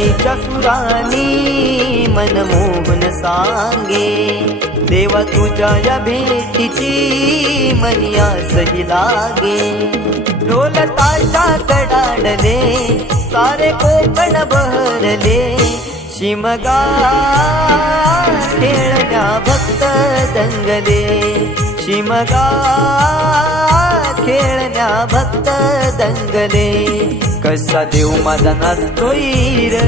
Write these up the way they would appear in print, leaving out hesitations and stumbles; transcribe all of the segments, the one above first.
सनईच्या सुरानी मनमोहन सांगे, देवा तुझ्या या भेटीची मनी आसही लागे. ढोल ताशा कडाडले सारे कोकण बहरले, शिमगा खेळण्या भक्त दंगले, शिमगा खेळण्या भक्त दंगले. कसा देव माझा नाचतोय र,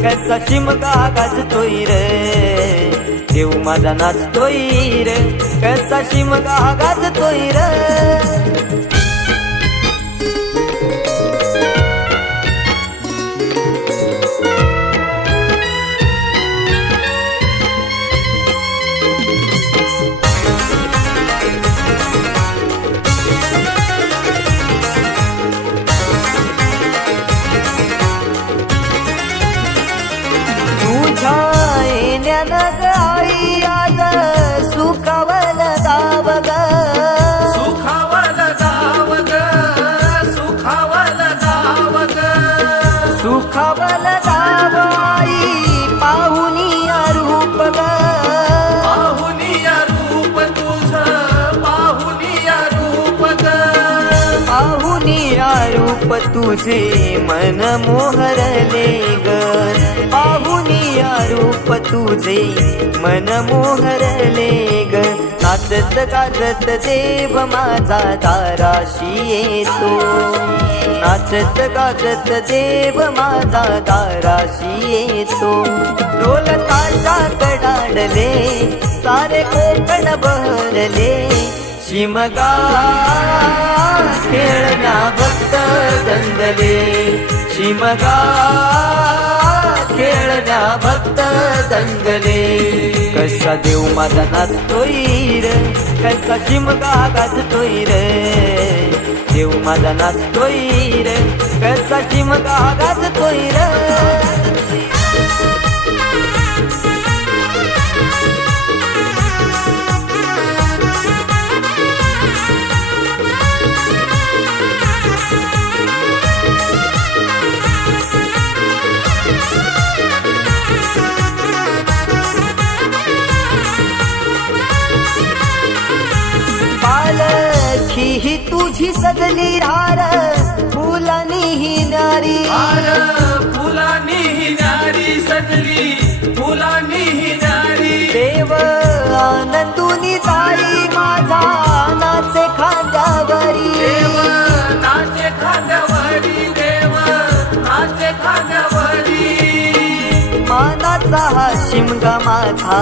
कसा शिमगा गाजतोय र, देव माझा नाचतोय र, कसा शिमगा गाजतोय र. आई आज सुखावल गाव ग, सुखावल गाव ग, सुखावल गाव ग, सुखावल गाव आई पाहुनिया रूप ग, पाहुनिया रूप तुझ, पाहुनिया रूप ग, पाहुनिया रूप तुझे मन मोहरले ग, पाहुनिया रूप तुझे मन मोहरले ग. नाचत गाजत देव माझा दाराशी येतो, नाचत गाजत देव माझा दाराशी येतो. ढोल ताशा कडाडले सारे कोकण बहरले, शिमगा खेळण्या भक्त दंगले, शिमगा खेळण्या भक्त दंगले. कसा देव माझा नाचतोय र, कसा शिमगा गाजतोय र, देव माझा नाचतोय र, कसा शिमगा गाजतोय र. पालखी ही तुझी सजली हार फुलानी ही नारी, हार फुलानी ही नारी सजली, फुलानी ही नारी. देव आनंदुनी जाई माझा नाचे खांद्यावरी, देव नाचे खांद्यावरी, देव नाचे खांद्यावरी. मानाचा हा शिमगा माझा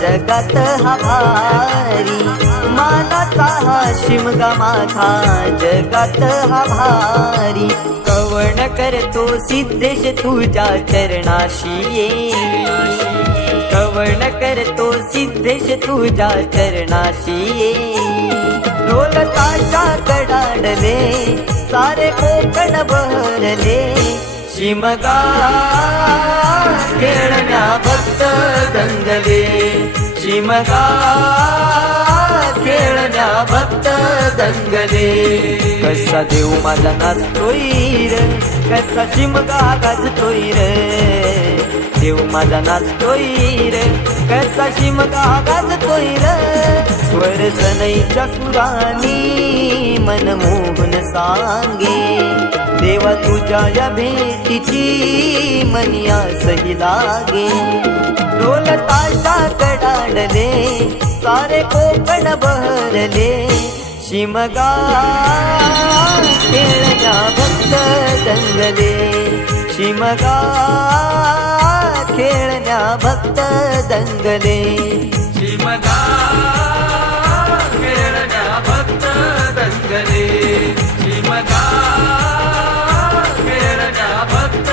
जगात हा भारी, मानाचा हा शिमगा माझा जगात हा भारी. कवण करतो सिद्धेश तुझ्या चरणाशी ये, कवण करतो सिद्धेश तुझ्या चरणाशी ये. ढोल ताशा कडाडले सारे कोकण बहरले, शिमगा खेळण्या भक्त दंगले, शिमगा खेळण्या भक्त दंगले. कसा देव माझा नाचतोय र, कसा शिमगा गाजतोय र, देव माझा नाचतोय र, कसा शिमगा गाजतोय र. स्वर सनईच्या सुरानी मनमोहन सांगे, देवा तुझ्या या भेटीची मनी आसही लागे. ढोल ताशा कडाडले सारे कोकण बहरले, शिमगा खेळण्या भक्त दंगले, शिमगा खेळण्या भक्त दंगले, शिमगा खेळण्या भक्त दंगले, शिमगा खेळण्या भक्त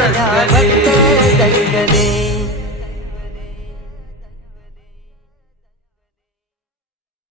दंगले.